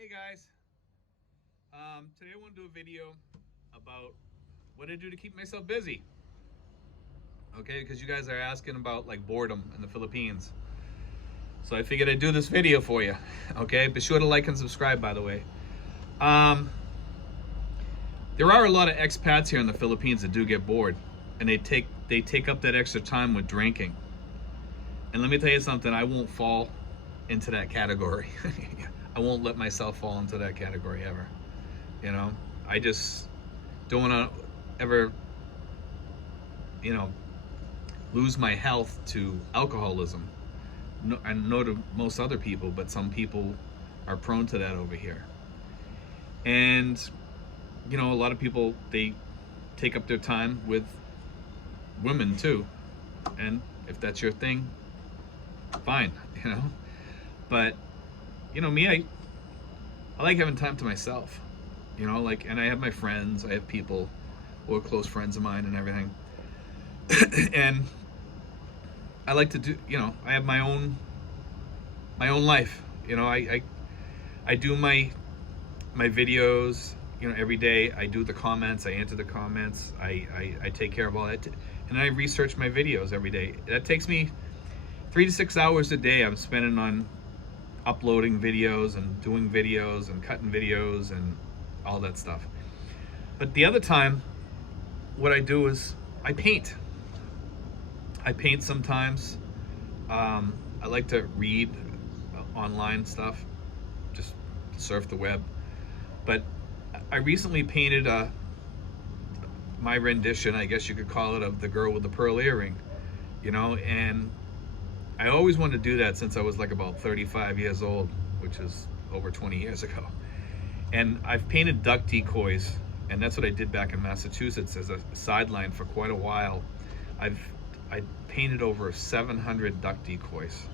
Hey guys, today I want to do a video about what I do to keep myself busy. Okay, because you guys are asking about like boredom in the Philippines. So I figured I'd do this video for you. Okay, be sure to like and subscribe, by the way. Um, there are a lot of expats here in the Philippines that do get bored, and they take up that extra time with drinking. And let me tell you something, I won't fall into that category. I won't let myself fall into that category ever. You know, I just don't want to ever, you know, lose my health to alcoholism. No, I know to most other people, but some people are prone to that over here. And, a lot of people, they take up their time with women too. And if that's your thing, fine, But, me, I like having time to myself, and I have my friends, I have people who are close friends of mine and everything. And I like to do, I have my own life. I do my videos, every day. I do the comments, I answer the comments, I take care of all that, and I research my videos every day. That takes me 3 to 6 hours a day. I'm spending on uploading videos and doing videos and cutting videos and all that stuff. But the other time, what I do is I paint. I paint sometimes. I like to read online stuff, just surf the web. But I recently painted my rendition, I guess you could call it, of the girl with the pearl earring, and I always wanted to do that since I was like about 35 years old, which is over 20 years ago. And I've painted duck decoys, and that's what I did back in Massachusetts as a sideline for quite a while. I painted over 700 duck decoys.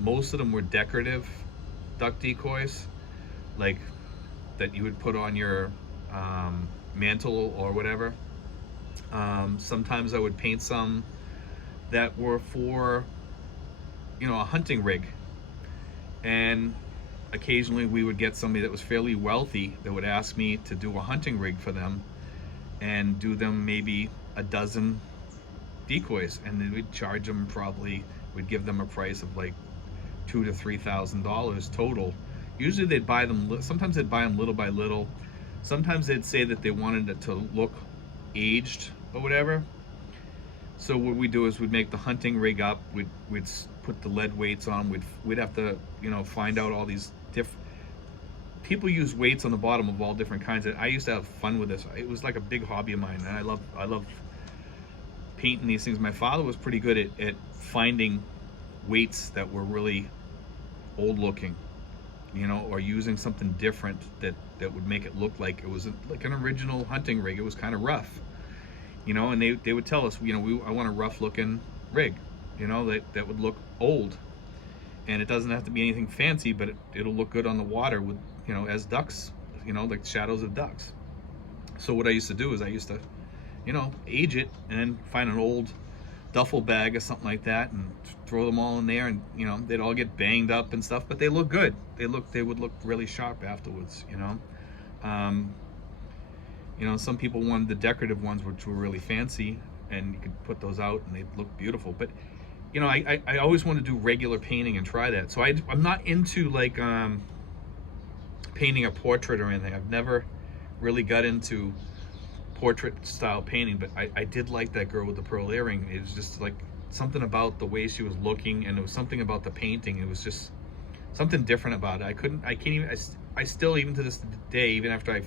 Most of them were decorative duck decoys, like that you would put on your mantle or whatever. Sometimes I would paint some that were for, a hunting rig. And occasionally we would get somebody that was fairly wealthy that would ask me to do a hunting rig for them and do them maybe a dozen decoys, and then we'd charge them, we'd give them a price of like $2,000 to $3,000 total. Usually they'd buy them, sometimes they'd buy them little by little. Sometimes they'd say that they wanted it to look aged or whatever. So what we do is we'd make the hunting rig up, we'd put the lead weights on, we'd have to, find out all these people use weights on the bottom of all different kinds. I used to have fun with this. It was like a big hobby of mine, and I love painting these things. My father was pretty good at finding weights that were really old looking, or using something different that would make it look like it was like an original hunting rig. It was kind of rough, and they would tell us, I want a rough looking rig, that would look old, and it doesn't have to be anything fancy, but it'll look good on the water with, as ducks, like shadows of ducks. So what I used to do is I used to, age it and then find an old duffel bag or something like that and throw them all in there, and they'd all get banged up and stuff, but they look good. They would look really sharp afterwards. Some people wanted the decorative ones, which were really fancy, and you could put those out and they'd look beautiful. But I always want to do regular painting and try that. So I'm not into like painting a portrait or anything. I've never really got into portrait style painting, but I did like that girl with the pearl earring. It was just like something about the way she was looking, and it was something about the painting. It was just something different about it. I still, even to this day, even after I'm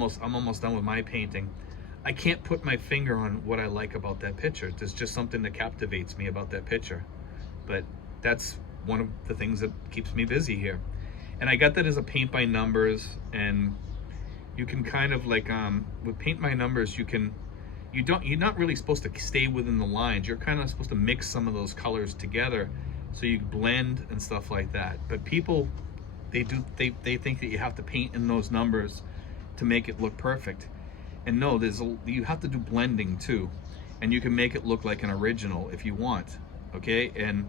almost done with my painting, I can't put my finger on what I like about that picture. There's just something that captivates me about that picture. But that's one of the things that keeps me busy here. And I got that as a paint by numbers, and you can kind of like with paint by numbers, you're not really supposed to stay within the lines. You're kind of supposed to mix some of those colors together so you blend and stuff like that. But people, they think that you have to paint in those numbers to make it look perfect. And no, you have to do blending too, and you can make it look like an original if you want. Okay, and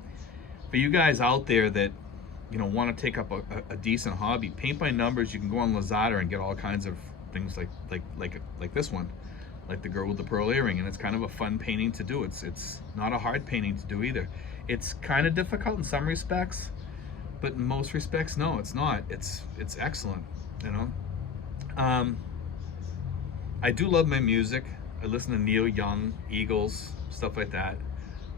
for you guys out there that want to take up a decent hobby, paint by numbers. You can go on Lazada and get all kinds of things like this one, like the girl with the pearl earring, and it's kind of a fun painting to do. It's not a hard painting to do either. It's kind of difficult in some respects, but in most respects, no, it's not. It's excellent, I do love my music. I listen to Neil Young, Eagles, stuff like that.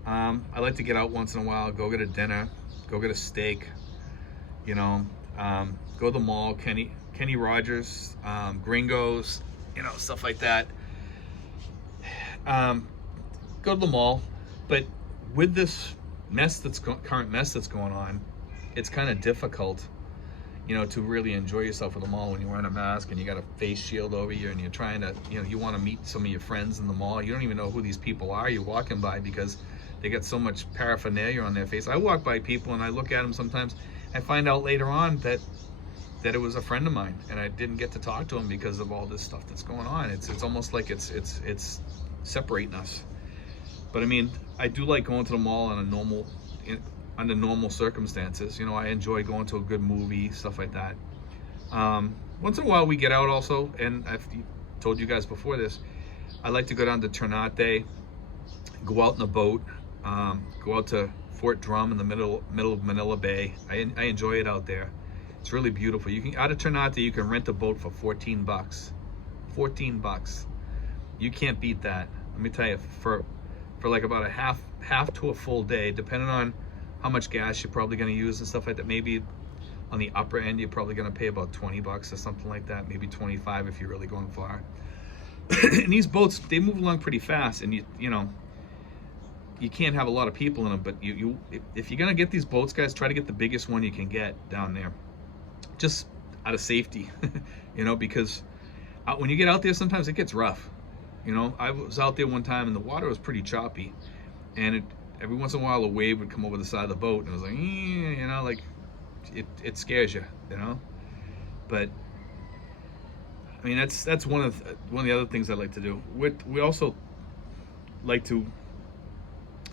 I like to get out once in a while, go get a dinner, go get a steak, go to the mall, Kenny Rogers, Gringos, stuff like that. Go to the mall, but with this current mess that's going on, it's kind of difficult, to really enjoy yourself at the mall when you're wearing a mask and you got a face shield over you and you're trying to, you want to meet some of your friends in the mall. You don't even know who these people are you're walking by because they got so much paraphernalia on their face. I walk by people and I look at them sometimes. I find out later on that it was a friend of mine and I didn't get to talk to him because of all this stuff that's going on. It's almost like it's separating us. But I mean, I do like going to the mall under normal circumstances. I enjoy going to a good movie, stuff like that. Once in a while we get out also, and I've told you guys before this, I like to go down to Ternate, go out in a boat, go out to Fort Drum in the middle of Manila Bay. I enjoy it out there. It's really beautiful. You can, out of Ternate, you can rent a boat for $14. $14. You can't beat that. Let me tell you, for like about a half to a full day, depending on how much gas you're probably going to use and stuff like that. Maybe on the upper end, you're probably going to pay about $20 or something like that. Maybe 25 if you're really going far. And these boats, they move along pretty fast, and you can't have a lot of people in them. But if you're going to get these boats, guys, try to get the biggest one you can get down there, just out of safety, because when you get out there, sometimes it gets rough. I was out there one time and the water was pretty choppy, and every once in a while a wave would come over the side of the boat, and it was like, it scares you, But I mean, that's one of the other things I like to do. We also like to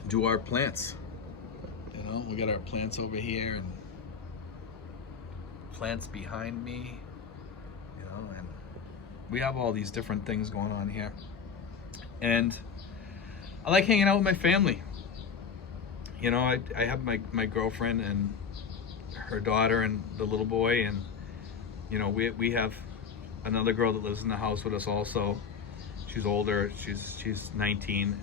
do our plants. We got our plants over here and plants behind me, and we have all these different things going on here. And I like hanging out with my family. I have my girlfriend and her daughter and the little boy, and we have another girl that lives in the house with us also. She's older. She's 19.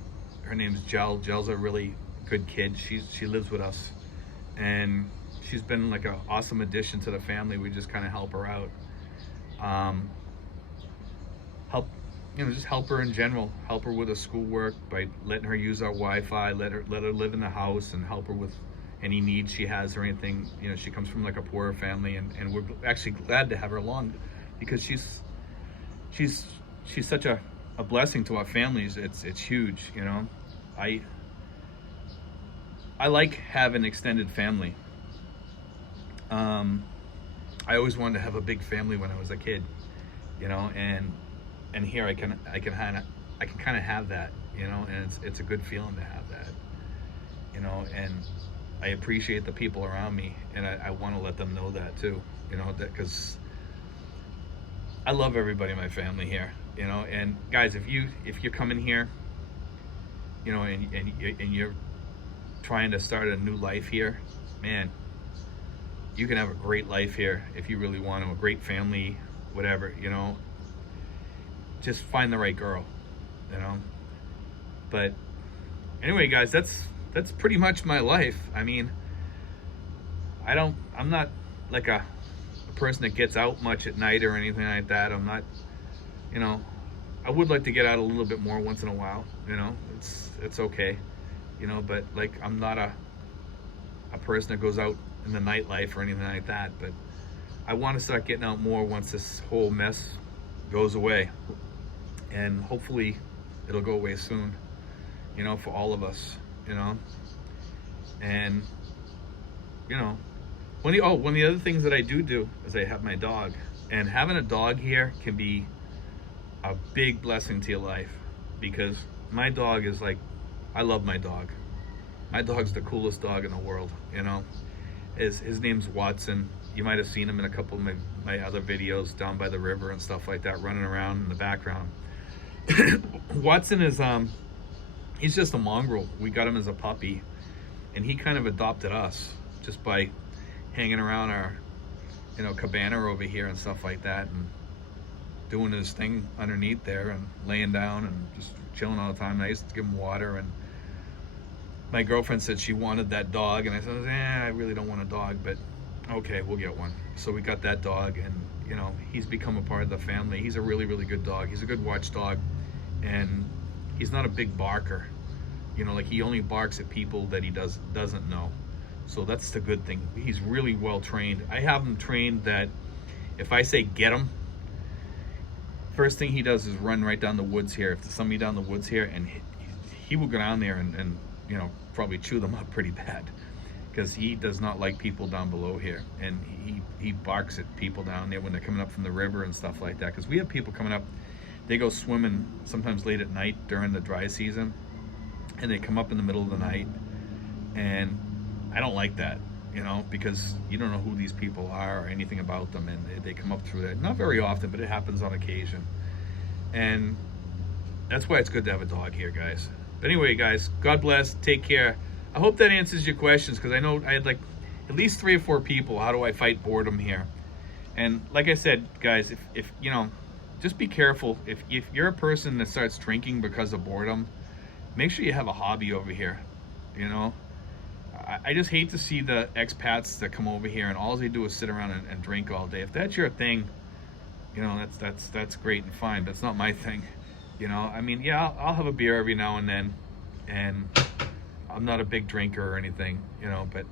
Her name's Jel. Jel's a really good kid. She lives with us, and she's been like an awesome addition to the family. We just kind of help her out. Just help her in general, help her with her schoolwork by letting her use our Wi-Fi, let her live in the house, and help her with any needs she has or anything. She comes from like a poorer family, and we're actually glad to have her along because she's such a blessing to our families. It's huge. I like having extended family. I always wanted to have a big family when I was a kid, and here I can kind of have that, and it's a good feeling to have that, and I appreciate the people around me, and I want to let them know that too, that because I love everybody in my family here, and guys, if you're coming here, and you're trying to start a new life here, man, you can have a great life here if you really want to, a great family, whatever, just find the right girl, but anyway, guys, that's pretty much my life. I mean, I'm not like a person that gets out much at night or anything like that. I'm not, I would like to get out a little bit more once in a while, it's okay, but like, I'm not a person that goes out in the nightlife or anything like that, but I want to start getting out more once this whole mess goes away, and hopefully it'll go away soon, for all of us, and one of the other things that I do is I have my dog, and having a dog here can be a big blessing to your life, because my dog is like, I love my dog. My dog's the coolest dog in the world, His name's Watson. You might have seen him in a couple of my other videos down by the river and stuff like that, running around in the background. Watson is he's just a mongrel. We got him as a puppy, and he kind of adopted us just by hanging around our, you know, cabana over here and stuff like that, and doing his thing underneath there and laying down and just chilling all the time. I used to give him water, and my girlfriend said she wanted that dog, and I said, I really don't want a dog, but okay, we'll get one. So we got that dog, and you know, he's become a part of the family. He's a really, really good dog. He's a good watchdog, and he's not a big barker. You know, like, he only barks at people that he doesn't know. So that's the good thing. He's really well trained. I have him trained that if I say get him, first thing he does is run right down the woods here. If there's somebody down the woods here, and he will go down there and you know, probably chew them up pretty bad, because he does not like people down below here, and he barks at people down there when they're coming up from the river and stuff like that. Because we have people coming up, they go swimming sometimes late at night during the dry season, and they come up in the middle of the night, and I don't like that, you know, because you don't know who these people are or anything about them, and they come up through that. Not very often, but it happens on occasion, and that's why it's good to have a dog here, guys. But anyway, guys, God bless, take care. I hope that answers your questions, because I know I had like at least 3 or 4 people, how do I fight boredom here? And like I said, guys, if you know, just be careful. If you're a person that starts drinking because of boredom, make sure you have a hobby over here, you know? I just hate to see the expats that come over here and all they do is sit around and drink all day. If that's your thing, you know, that's great and fine, but it's not my thing. You know, I mean, yeah, I'll have a beer every now and then, and I'm not a big drinker or anything, you know, but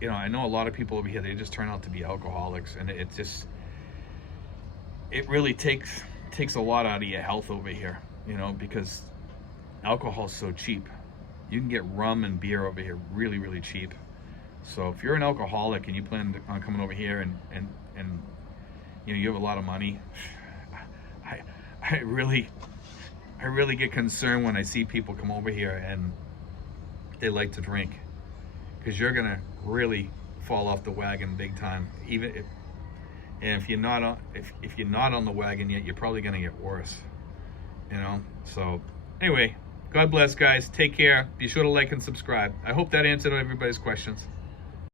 you know, I know a lot of people over here, they just turn out to be alcoholics, and it really takes a lot out of your health over here, you know, because alcohol's so cheap. You can get rum and beer over here really, really cheap. So if you're an alcoholic and you plan on coming over here and you know, you have a lot of money, I really get concerned when I see people come over here and they like to drink, because you're gonna really fall off the wagon big time. Even if you're not on the wagon yet, you're probably gonna get worse, you know. So anyway, God bless, guys. Take care. Be sure to like and subscribe. I hope that answered everybody's questions.